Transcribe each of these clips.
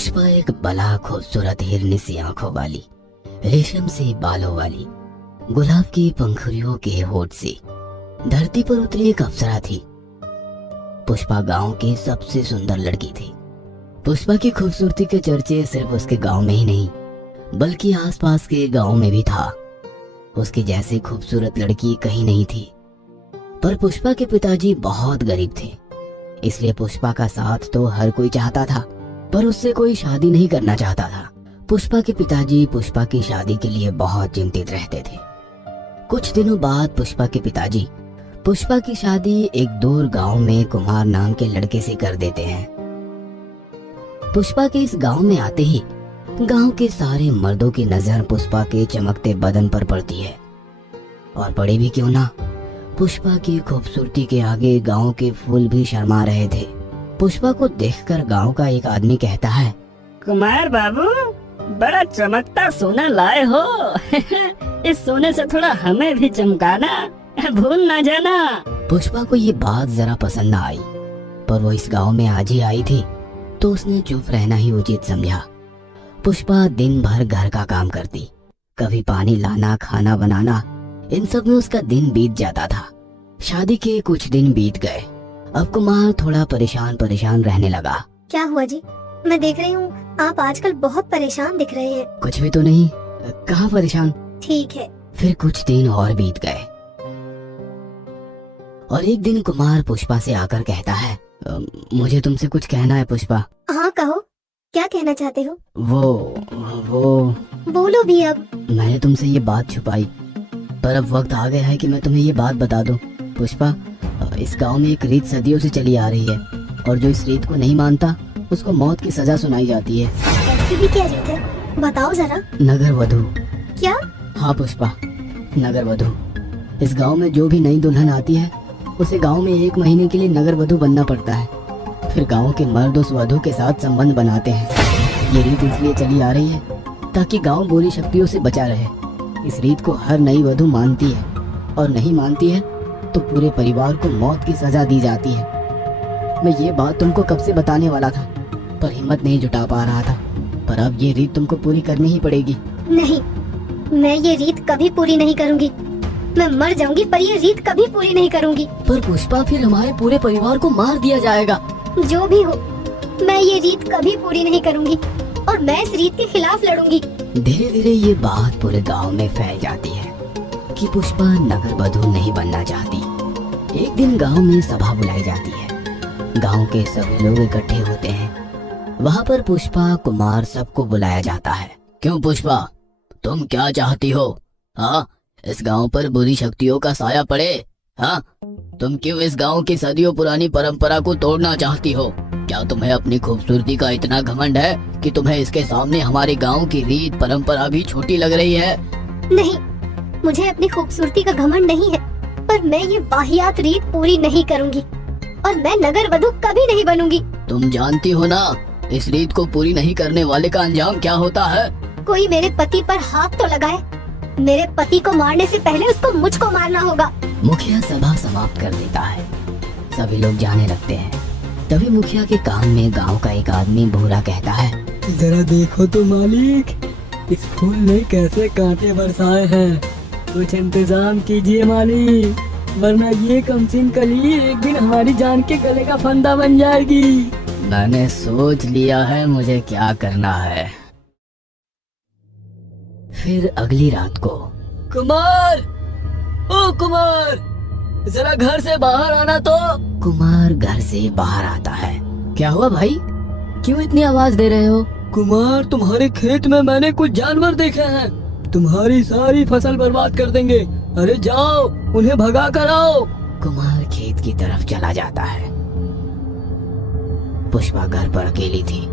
पुष्पा एक बला खूबसूरत हिरनी सी आंखों वाली, रेशम से बालों वाली, गुलाब की पंखुड़ियों के होठ से धरती पर उतरी एक अप्सरा थी। पुष्पा गांव की सबसे सुंदर लड़की थी। पुष्पा की खूबसूरती के चर्चे सिर्फ उसके गांव में ही नहीं बल्कि आसपास के गांव में भी था। उसकी जैसी खूबसूरत लड़की कहीं नहीं थी। पर पुष्पा के पिताजी बहुत गरीब थे, इसलिए पुष्पा का साथ तो हर कोई चाहता था, पर उससे कोई शादी नहीं करना चाहता था। पुष्पा के पिताजी पुष्पा की शादी के लिए बहुत चिंतित रहते थे। कुछ दिनों बाद पुष्पा के पिताजी पुष्पा की शादी एक दूर गांव में कुमार नाम के लड़के से कर देते हैं। पुष्पा के इस गांव में आते ही गांव के सारे मर्दों की नजर पुष्पा के चमकते बदन पर पड़ती है, और पड़े भी क्यों ना, पुष्पा की खूबसूरती के आगे गांव के फूल भी शर्मा रहे थे। पुष्पा को देखकर गांव का एक आदमी कहता है, कुमार बाबू, बड़ा चमकता सोना लाए हो। इस सोने से थोड़ा हमें भी चमकाना, भूल ना जाना। पुष्पा को ये बात जरा पसंद ना आई, पर वो इस गांव में आज ही आई थी तो उसने चुप रहना ही उचित समझा। पुष्पा दिन भर घर का काम करती, कभी पानी लाना, खाना बनाना, इन सब में उसका दिन बीत जाता था। शादी के कुछ दिन बीत गए। अब कुमार थोड़ा परेशान परेशान रहने लगा। क्या हुआ जी? मैं देख रही हूँ आप आजकल बहुत परेशान दिख रहे हैं। कुछ भी तो नहीं, कहाँ परेशान। ठीक है। फिर कुछ दिन और बीत गए और एक दिन कुमार पुष्पा से आकर कहता है, मुझे तुमसे कुछ कहना है पुष्पा। हाँ कहो, क्या कहना चाहते हो? वो बोलो भी अब। मैंने तुमसे ये बात छुपाई, पर अब वक्त आ गया है कि मैं तुम्हें ये बात बता दूं। पुष्पा, इस गांव में एक रीत सदियों से चली आ रही है, और जो इस रीत को नहीं मानता उसको मौत की सजा सुनाई जाती है। ऐसी भी क्या रीत है, बताओ जरा। नगर वधू। क्या? हाँ पुष्पा, नगर वधू। इस गांव में जो भी नई दुल्हन आती है उसे गांव में 1 महीने के लिए नगर वधू बनना पड़ता है। फिर गांव के मर्द उस वधू के साथ संबंध बनाते हैं। ये रीत इसलिए चली आ रही है ताकि गांव बुरी शक्तियों से बचा रहे। इस रीत को हर नई वधू मानती है, और नहीं मानती है तो पूरे परिवार को मौत की सजा दी जाती है। मैं ये बात तुमको कब से बताने वाला था, पर हिम्मत नहीं जुटा पा रहा था। पर अब ये रीत तुमको पूरी करनी ही पड़ेगी। नहीं, मैं ये रीत कभी पूरी नहीं करूँगी। मैं मर जाऊंगी पर ये रीत कभी पूरी नहीं करूँगी। पर पुष्पा, फिर हमारे पूरे परिवार को मार दिया जाएगा। जो भी हो, मैं ये रीत कभी पूरी नहीं करूँगी और मैं इस रीत के खिलाफ लड़ूंगी। धीरे धीरे ये बात पूरे गांव में फैल जाती है कि पुष्पा नगर वधू नहीं बनना चाहती। एक दिन गांव में सभा बुलाई जाती है। गांव के सभी लोग इकट्ठे होते हैं। वहाँ पर पुष्पा, कुमार, सबको बुलाया जाता है। क्यों पुष्पा, तुम क्या चाहती हो? हाँ, इस गांव पर बुरी शक्तियों का साया पड़े? हाँ, तुम क्यों इस गांव की सदियों पुरानी परंपरा को तोड़ना चाहती हो? क्या तुम्हें अपनी खूबसूरती का इतना घमंड है कि तुम्हें इसके सामने हमारे गांव की रीत परंपरा भी छोटी लग रही है? नहीं, मुझे अपनी खूबसूरती का घमंड नहीं है, पर मैं ये वाहियात रीत पूरी नहीं करूँगी और मैं नगर वधू कभी नहीं बनूंगी। तुम जानती हो ना, इस रीत को पूरी नहीं करने वाले का अंजाम क्या होता है? कोई मेरे पति पर हाथ तो लगाए। मेरे पति को मारने से पहले उसको मुझको मारना होगा। मुखिया सभा समाप्त कर देता है। सभी लोग जाने लगते हैं। तभी मुखिया के कान में गांव का एक आदमी भूरा कहता है, जरा देखो तो मालिक, इस फूल में कैसे कांटे बरसाए हैं। कुछ इंतजाम कीजिए मालिक, वरना ये कमसिन कली एक दिन हमारी जान के गले का फंदा बन जाएगी। मैंने सोच लिया है मुझे क्या करना है। फिर अगली रात को, कुमार, ओ कुमार, जरा घर से बाहर आना तो। कुमार घर से बाहर आता है। क्या हुआ भाई, क्यों इतनी आवाज दे रहे हो? कुमार, तुम्हारे खेत में मैंने कुछ जानवर देखे हैं, तुम्हारी सारी फसल बर्बाद कर देंगे। अरे जाओ, उन्हें भगा कर आओ। कुमार खेत की तरफ चला जाता है। पुष्पा घर पर अकेली थी।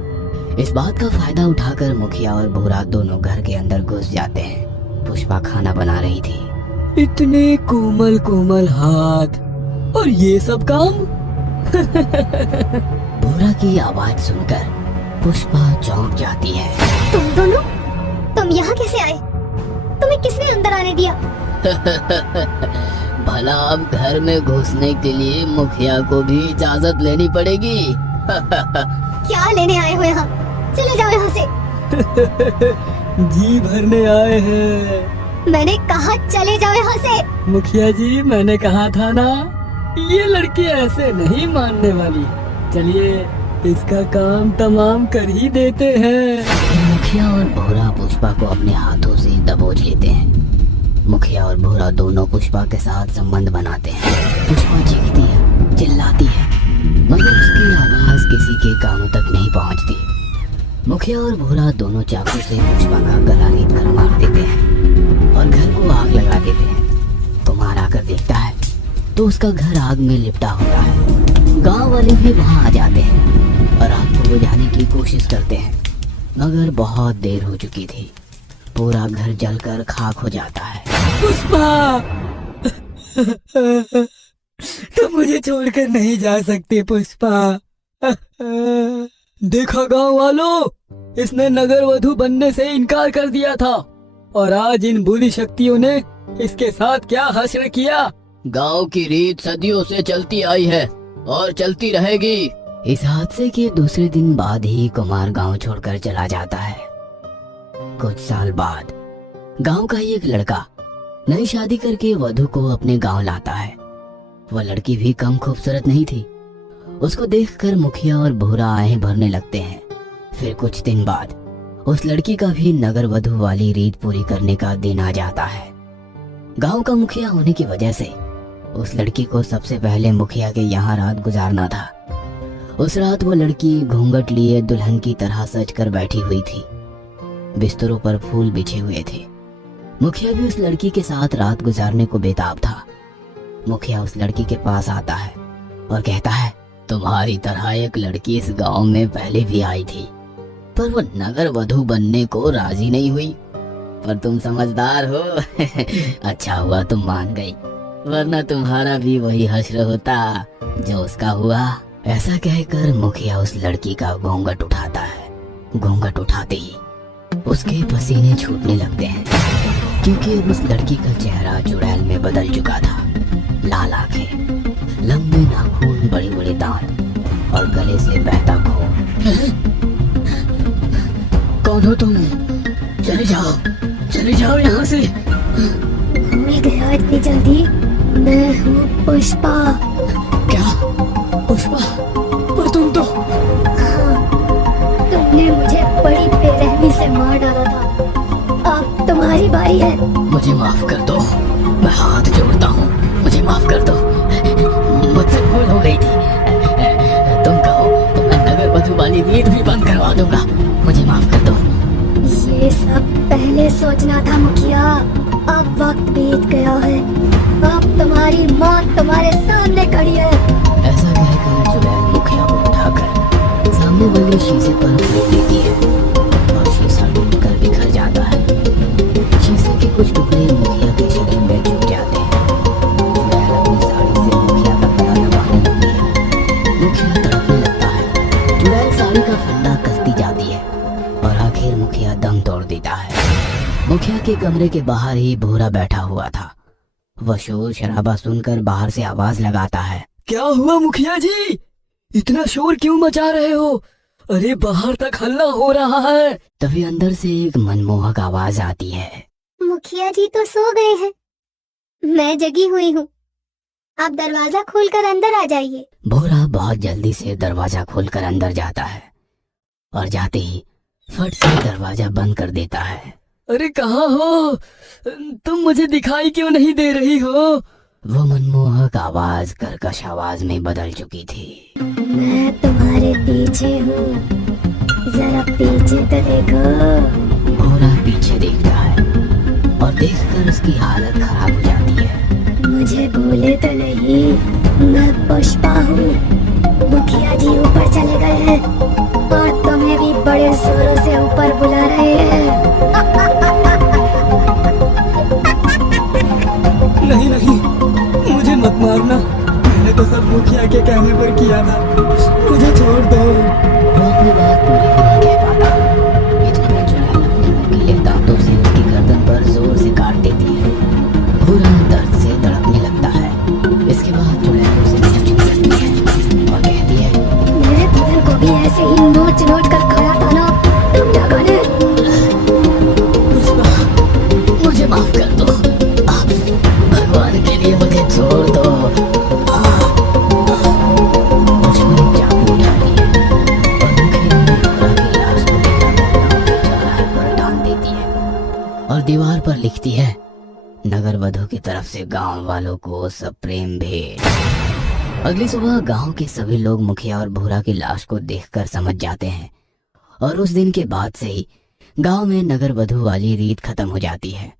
इस बात का फायदा उठाकर मुखिया और भूरा दोनों घर के अंदर घुस जाते हैं। पुष्पा खाना बना रही थी। इतने कोमल कोमल हाथ और ये सब काम। भूरा की आवाज सुनकर पुष्पा चौंक जाती है। तुम दोनों, तुम यहाँ कैसे आए? तुम्हें किसने अंदर आने दिया? भला अब घर में घुसने के लिए मुखिया को भी इजाजत लेनी पड़ेगी। क्या लेने आए हो यहाँ? चले जाओ यहाँ से। जी भरने आए हैं। मैंने कहा चले जाओ यहाँ से। मुखिया जी, मैंने कहा था ना, ये लड़की ऐसे नहीं मानने वाली। चलिए इसका काम तमाम कर ही देते हैं। मुखिया और भोरा पुष्पा को अपने हाथों से दबोच लेते हैं। मुखिया और भोरा दोनों पुष्पा के साथ संबंध बनाते हैं। पुष्पा चीखती है, चिल्लाती है, मगर उसकी आवाज किसी के कानों तक नहीं पहुंचती। मुखिया और भोरा दोनों चाकू से पुष्पा का गला रीत कर मार देते हैं और घर को आग लगा देते हैं। कुमार आकर देखता है तो उसका घर आग में लिपटा होता है। गांव वाले भी वहां आ जाते हैं और आग को बुझाने की कोशिश करते हैं, मगर बहुत देर हो चुकी थी। पूरा घर जलकर खाक हो जाता है। पुष्पा, तुम मुझे छोड़कर नहीं जा सकती पुष्पा। देखा गांव वालों, इसने नगर वधु बनने से इनकार कर दिया था और आज इन बुरी शक्तियों ने इसके साथ क्या हश्र किया। गांव की रीत सदियों से चलती आई है और चलती रहेगी। इस हादसे के दूसरे दिन बाद ही कुमार गांव छोड़कर चला जाता है। कुछ साल बाद गांव का ही एक लड़का नई शादी करके वधु को अपने गांव लाता है। वह लड़की भी कम खूबसूरत नहीं थी। उसको देखकर मुखिया और भोरा आहें भरने लगते हैं। फिर कुछ दिन बाद उस लड़की का भी नगर वधु वाली रीत पूरी करने का दिन आ जाता है। गांव का मुखिया होने की वजह से उस लड़की को सबसे पहले मुखिया के यहाँ रात गुजारना था। उस रात वो लड़की घूंघट लिए दुल्हन की तरह सज कर बैठी हुई थी। बिस्तरों पर फूल बिछे हुए थे। मुखिया भी उस लड़की के साथ रात गुजारने को बेताब था। मुखिया उस लड़की के पास आता है और कहता है, तुम्हारी तरह एक लड़की इस गांव में पहले भी आई थी, पर वो नगर वधु बनने को राजी नहीं हुई। पर तुम समझदार हो। अच्छा हुआ तुम मान गई, वरना तुम्हारा भी वही हश्र होता जो उसका हुआ। ऐसा कहकर मुखिया उस लड़की का घूंघट उठाता है। घूंघट उठाते ही उसके पसीने छूटने लगते हैं, क्योंकि अब उस लड़की का चेहरा चुड़ैल में बदल चुका था। लाल आंखें, लंबे नाखून, बड़े बड़े दांत और गले से बहता खून। कौन हो तुम? चले जाओ यहाँ से। भूल गया इतनी जल्दी? मैं हूँ पुष्पा। क्या पुष्पा? पर तुम तो तुमने मुझे बड़ी बेरहमी से मार डाला था। अब तुम्हारी बारी है। मुझे माफ कर दो, मैं हाथ जोड़ता हूँ, मुझे माफ कर दो। मुझसे भूल हो गई थी। तुम कहो तो मैं नगर वधु वाली रीत भी बंद करवा दूंगा। मुझे माफ कर दो। ये सब पहले सोचना था मुखिया। अब वक्त बीत गया है। अब तुम्हारी मौत तुम्हारे सामने खड़ी है। ऐसा कहकर चुड़ैल मुखिया को उठाकर सामने वाले शीशे पर फेंक देती है और शीशा टूटकर बिखर जाता है। शीशे के कुछ टुकड़े मुखिया के शरीर में चुभ जाते हैं। चुड़ैल अपनी साड़ी से मुखिया का गला दबाने लगती है। मुखिया तड़पने लगता है। चुड़ैल साड़ी का फंदा कसती जाती है और आखिर मुखिया दम तोड़ देता है। मुखिया के कमरे के बाहर ही भोरा बैठा हुआ था। वह शोर शराबा सुनकर बाहर से आवाज लगाता है, क्या हुआ मुखिया जी? इतना शोर क्यों मचा रहे हो? अरे बाहर तक हल्ला हो रहा है। तभी अंदर से एक मनमोहक आवाज आती है, मुखिया जी तो सो गए हैं, मैं जगी हुई हूँ। आप दरवाजा खोलकर अंदर आ जाइए। भोरा बहुत जल्दी से दरवाजा खोलकर अंदर जाता है और जाते ही फट से दरवाजा बंद कर देता है। अरे कहाँ हो तुम? मुझे दिखाई क्यों नहीं दे रही हो? वो मनमोहक आवाज कर्कश आवाज में बदल चुकी थी। मैं तुम्हारे पीछे हूँ, जरा पीछे तो देखो। भोरा पीछे देखता है और देखकर उसकी हालत खराब हो जाती है। मुझे भूले तो नहीं, मैं पुष्पा हूँ। मुखिया जी ऊपर चले गए हैं और तुम्हें भी बड़े जोरों से ऊपर बुला रहे हैं। नहीं, मुझे मत मारना। मैंने तो सब मुखिया के कहने पर किया था। मुझे छोड़ दो। वो अपनी बात पूरी नहीं कह पाता। इतने में चुड़ैल अपने नुकीले दांतों से उसकी गर्दन पर जोर से काट देती है। भोरा दर्द से तड़पने लगता है। इसके बाद चुड़ैल उसे नोच करती है और कहती है, मेरे बहन को भी ऐसे ही नोच कर खाया था ना। बार के लिए मुझे छोड़ दो। लक्ष्मी ने चाकू उठा लिया और मुखिया ने भोरा की लाश को लेकर गांव के चौराहे पर टांग देती है और दीवार पर लिखती है, नगर वधु की तरफ से गांव वालों को सप्रेम भेंट। अगली सुबह गांव के सभी लोग मुखिया और भोरा की लाश को देखकर समझ जाते हैं और उस दिन के बाद से ही गांव में नगर वधु वाली रीत खत्म हो जाती है।